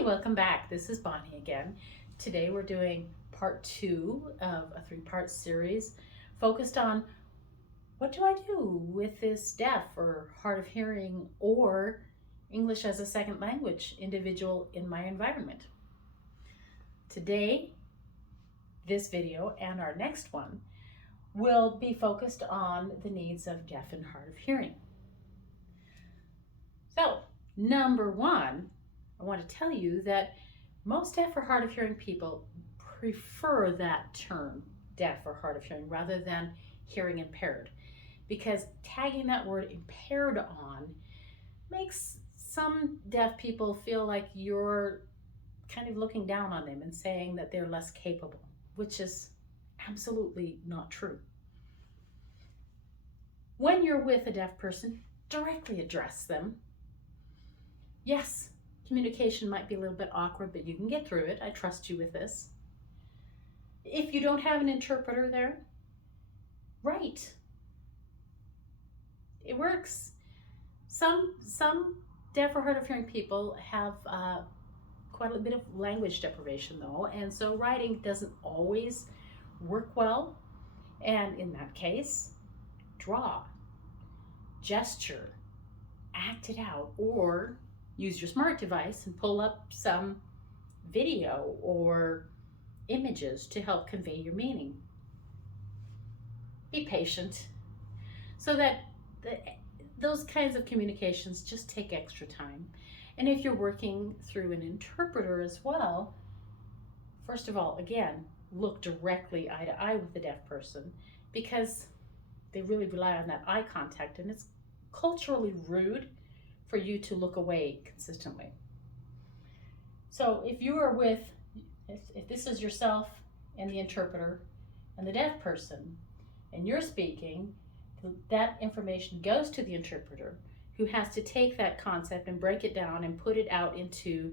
Hi, welcome back. This is Bonnie again. Today we're doing part two of a three-part series focused on what do I do with this deaf or hard of hearing or English as a second language individual in my environment. Today, this video and our next one will be focused on the needs of deaf and hard of hearing. So, number one, I want to tell you that most deaf or hard of hearing people prefer that term, deaf or hard of hearing, rather than hearing impaired, because tagging that word impaired on makes some deaf people feel like you're kind of looking down on them and saying that they're less capable, which is absolutely not true. When you're with a deaf person, directly address them. Yes, communication might be a little bit awkward, but you can get through it. I trust you with this. If you don't have an interpreter there, write. It works. Some deaf or hard of hearing people have quite a bit of language deprivation though, and so writing doesn't always work well. And in that case, draw, gesture, act it out, or use your smart device and pull up some video or images to help convey your meaning. Be patient, so that those kinds of communications just take extra time. And if you're working through an interpreter as well, first of all, again, look directly eye to eye with the deaf person, because they really rely on that eye contact, and it's culturally rude for you to look away consistently. So if you are with, if this is yourself and the interpreter and the deaf person, and you're speaking, that information goes to the interpreter, who has to take that concept and break it down and put it out into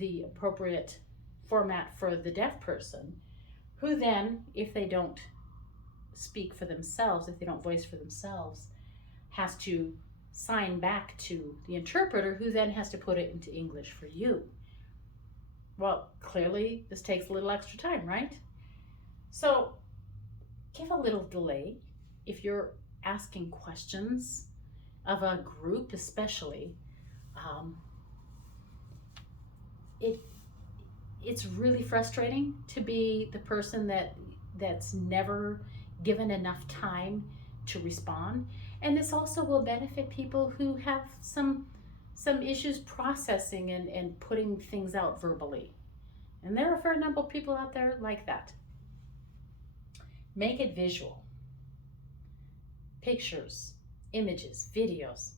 the appropriate format for the deaf person, who then, if they don't speak for themselves, if they don't voice for themselves, has to sign back to the interpreter, who then has to put it into English for you. Well, clearly this takes a little extra time, right? So give a little delay if you're asking questions of a group, especially. It's really frustrating to be the person that's never given enough time to respond. And this also will benefit people who have some issues processing and putting things out verbally. And there are a fair number of people out there like that. Make it visual. Pictures, images, videos,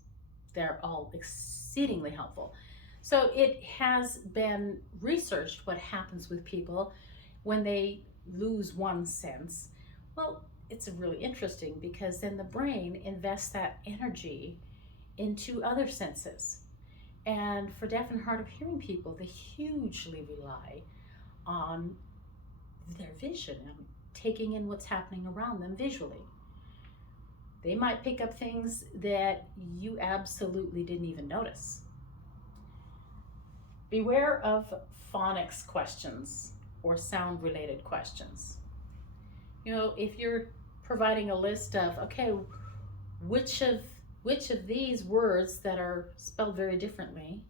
they're all exceedingly helpful. So it has been researched what happens with people when they lose one sense. Well, it's really interesting, because then the brain invests that energy into other senses. And for deaf and hard of hearing people, they hugely rely on their vision and taking in what's happening around them visually. They might pick up things that you absolutely didn't even notice. Beware of phonics questions or sound related questions. You know, if you're providing a list of, okay, which of these words that are spelled very differently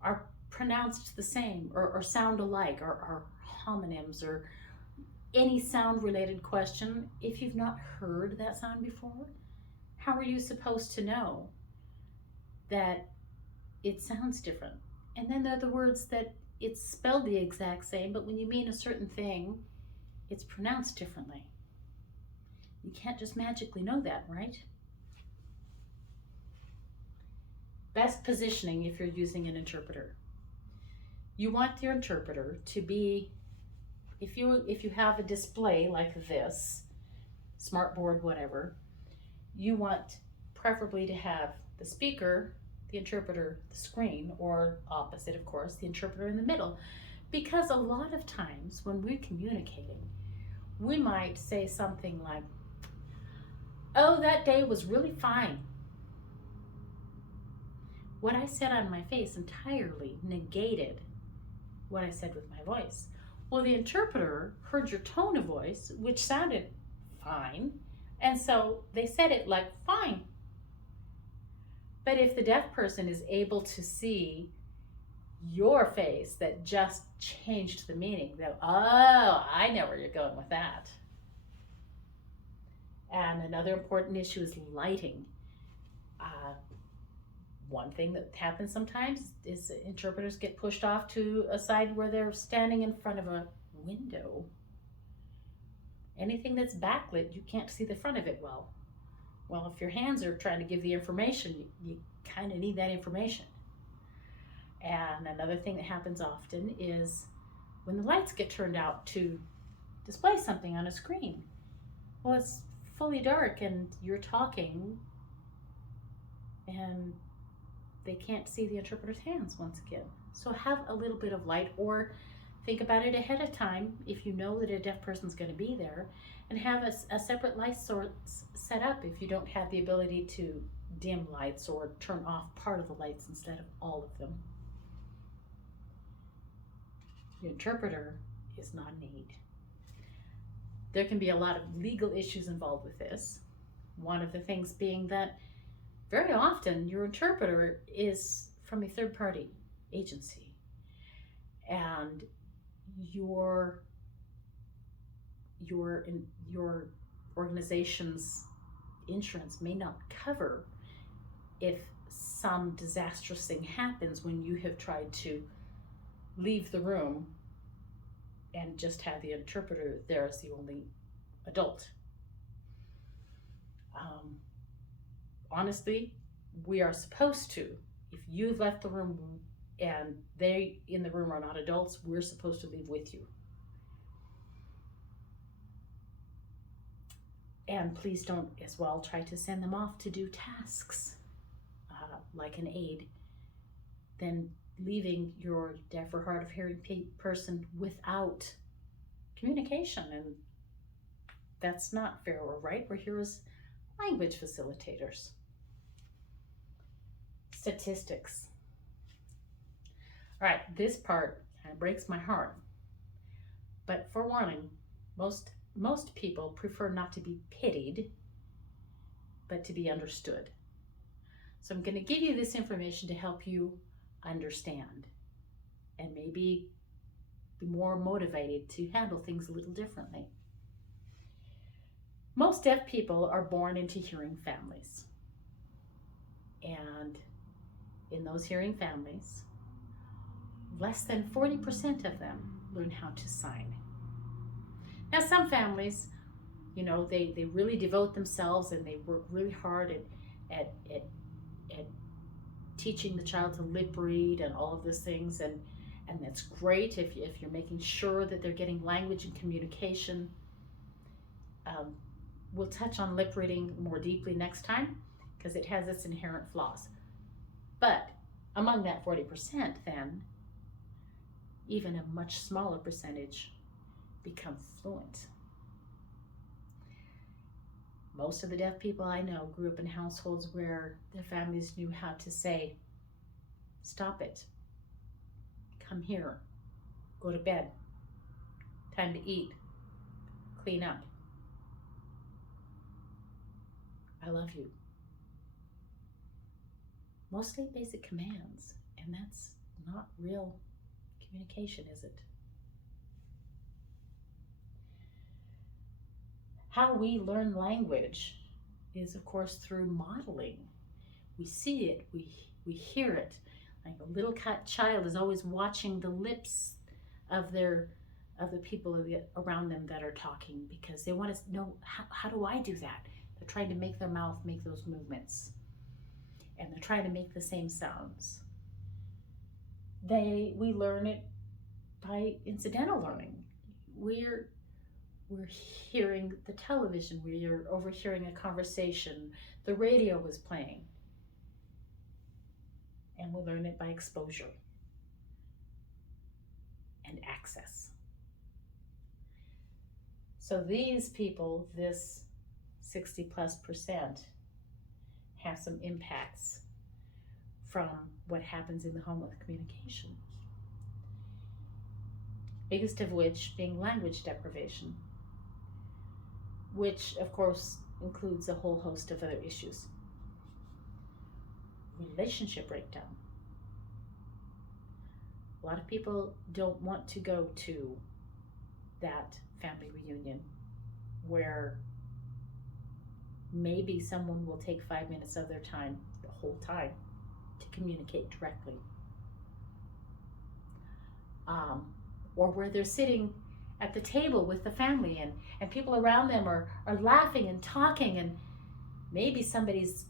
are pronounced the same or sound alike, or are homonyms, or any sound related question, if you've not heard that sound before, how are you supposed to know that it sounds different? And then there are the words that it's spelled the exact same, but when you mean a certain thing, it's pronounced differently. You can't just magically know that, right? Best positioning if you're using an interpreter. You want your interpreter to be, if you have a display like this, smartboard, whatever, you want preferably to have the speaker, the interpreter, the screen, or opposite, of course, the interpreter in the middle. Because a lot of times when we're communicating, we might say something like, oh, that day was really fine. What I said on my face entirely negated what I said with my voice. Well, the interpreter heard your tone of voice, which sounded fine, and so they said it like fine. But if the deaf person is able to see your face that just changed the meaning, that, oh, I know where you're going with that. And another important issue is lighting. One thing that happens sometimes is interpreters get pushed off to a side where they're standing in front of a window. Anything that's backlit, you can't see the front of it well. Well, if your hands are trying to give the information, you kind of need that information. And another thing that happens often is when the lights get turned out to display something on a screen. Well, it's fully dark and you're talking and they can't see the interpreter's hands once again. So have a little bit of light, or think about it ahead of time if you know that a deaf person's going to be there, and have a separate light source set up if you don't have the ability to dim lights or turn off part of the lights instead of all of them. The interpreter is not an aid. There can be a lot of legal issues involved with this. One of the things being that very often your interpreter is from a third-party agency, and your organization's insurance may not cover if some disastrous thing happens when you have tried to leave the room and just have the interpreter there as the only adult. Honestly, we are supposed to, if you've left the room and they in the room are not adults, we're supposed to leave with you. And please don't as well try to send them off to do tasks like an aid, then leaving your deaf or hard of hearing person without communication. And that's not fair or right. We're here as language facilitators. Statistics. All right, this part kind of breaks my heart. But forewarning, most people prefer not to be pitied, but to be understood. So I'm going to give you this information to help you understand and maybe be more motivated to handle things a little differently. Most deaf people are born into hearing families. And in those hearing families, less than 40% of them learn how to sign. Now, some families, they really devote themselves and they work really hard at teaching the child to lip read and all of those things, and that's great if you're making sure that they're getting language and communication. We'll touch on lip reading more deeply next time because it has its inherent flaws. But among that 40%, then, even a much smaller percentage become fluent. Most of the deaf people I know grew up in households where their families knew how to say, stop it, come here, go to bed, time to eat, clean up, I love you. Mostly basic commands, and that's not real communication, is it? How we learn language is, of course, through modeling. We see it, we hear it. Like a little child is always watching the lips of the people around them that are talking, because they want to know, how do I do that? They're trying to make their mouth make those movements, and they're trying to make the same sounds. We learn it by incidental learning. We're hearing the television, we're overhearing a conversation, the radio was playing, and we learn it by exposure and access. So these people, this 60+%, have some impacts from what happens in the home with communication. Biggest of which being language deprivation, which of course includes a whole host of other issues. Relationship breakdown. A lot of people don't want to go to that family reunion where maybe someone will take 5 minutes of their time, the whole time, to communicate directly. Or where they're sitting at the table with the family and people around them are laughing and talking, and maybe somebody's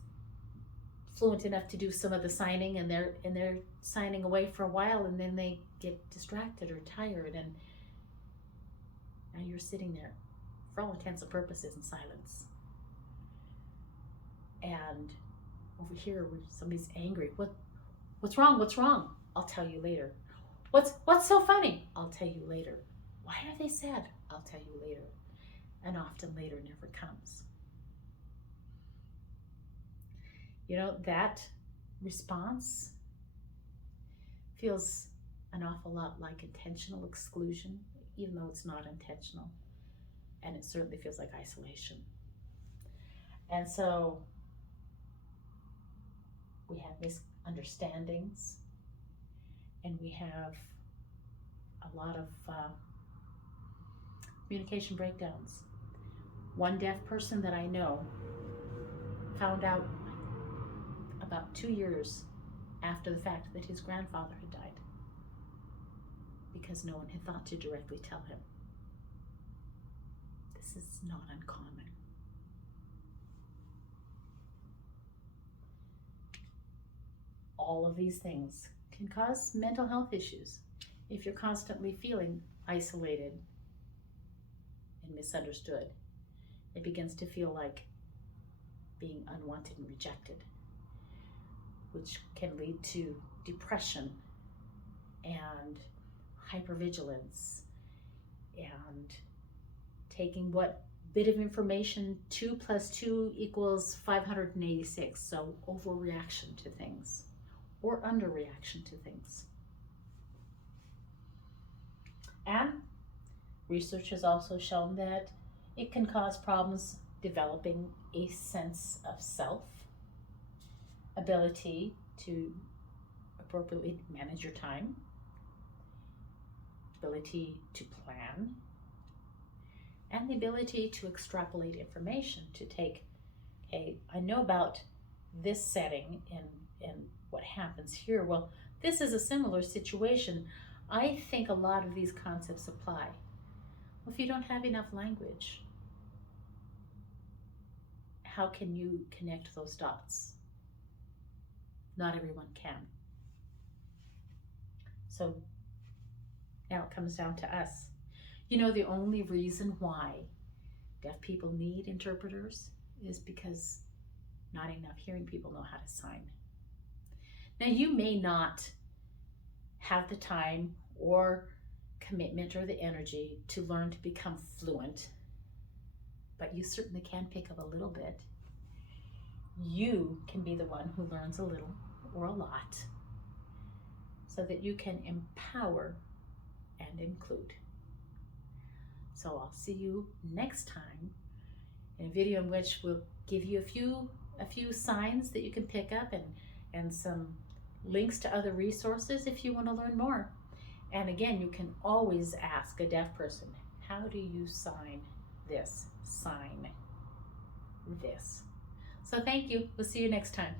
fluent enough to do some of the signing and they're signing away for a while, and then they get distracted or tired, and now you're sitting there for all intents and purposes in silence. And over here where somebody's angry, what's wrong? I'll tell you later. What's so funny? I'll tell you later. Why are they sad? I'll tell you later. And often later never comes. You know, that response feels an awful lot like intentional exclusion, even though it's not intentional. And it certainly feels like isolation. And so we have misunderstandings, and we have a lot of communication breakdowns. One deaf person that I know found out about 2 years after the fact that his grandfather had died, because no one had thought to directly tell him. This is not uncommon. All of these things can cause mental health issues. If you're constantly feeling isolated and misunderstood, it begins to feel like being unwanted and rejected, which can lead to depression and hypervigilance and taking what bit of information 2 + 2 = 586, so overreaction to things or underreaction to things. And research has also shown that it can cause problems developing a sense of self, ability to appropriately manage your time, ability to plan, and the ability to extrapolate information, to take, okay, I know about this setting and what happens here. Well, this is a similar situation. I think a lot of these concepts apply. Well, if you don't have enough language, how can you connect those dots? Not everyone can. So now it comes down to us. You know, the only reason why deaf people need interpreters is because not enough hearing people know how to sign. Now, you may not have the time or commitment or the energy to learn to become fluent, but you certainly can pick up a little bit. You can be the one who learns a little or a lot so that you can empower and include. So I'll see you next time in a video in which we'll give you a few signs that you can pick up and some links to other resources if you want to learn more. And again, you can always ask a deaf person, how do you sign this? Sign this. So thank you. We'll see you next time.